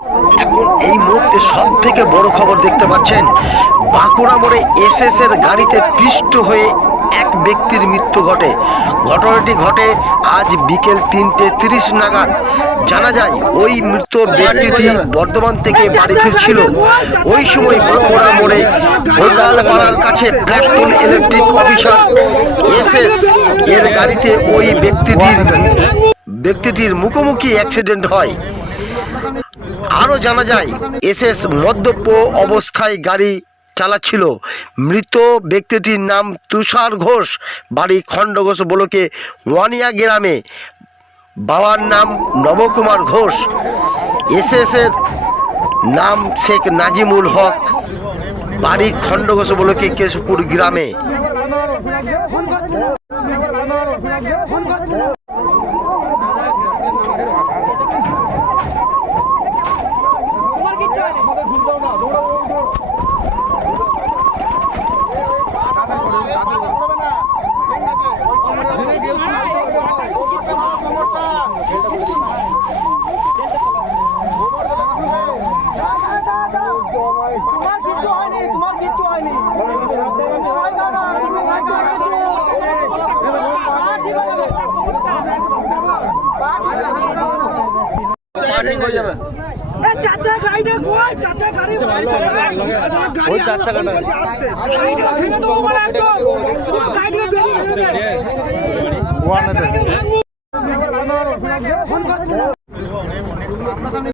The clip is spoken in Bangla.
এখন এই মুহূর্তে সব থেকে বড় খবর দেখতে পাচ্ছেন, বাঁকুড়া মোড়ে এসএস এর গাড়িতে পিষ্ট হয়ে এক ব্যক্তির মৃত্যু ঘটে। ঘটনাটি ঘটে আজ বিকেল 3:30 নাগাদ। জানা যায় ওই মৃত ব্যক্তিটি বর্ধমান থেকে বাড়ি ফিরছিল। ওই সময় বাঁকুড়া মোড়ে হোটালপাড়ার কাছে প্রাক্তন ইলেকট্রিক অফিসার এসএস এর গাড়িতে ওই ব্যক্তিটির মুখোমুখি অ্যাক্সিডেন্ট হয়। আরও জানা যায় এসএস মদ্যপ অবস্থায় গাড়ি চালাচ্ছিল। মৃত ব্যক্তিটির নাম তুষার ঘোষ, বাড়ি খণ্ডঘোষ ব্লকে ওয়ানিয়া গ্রামে। বাবার নাম নবকুমার ঘোষ। এসএস এর নাম শেখ নাজিমুল হক, বাড়ি খণ্ডঘোষ ব্লকে কেশপুর গ্রামে। চাচা গাড়িটা কই? চাচা গাড়ি ওই চাচা গাড়ি আসছে, গাড়িটা ভেঙে দেবো বলে একদম পুরো গাড়িটা বেরিয়ে গেছে।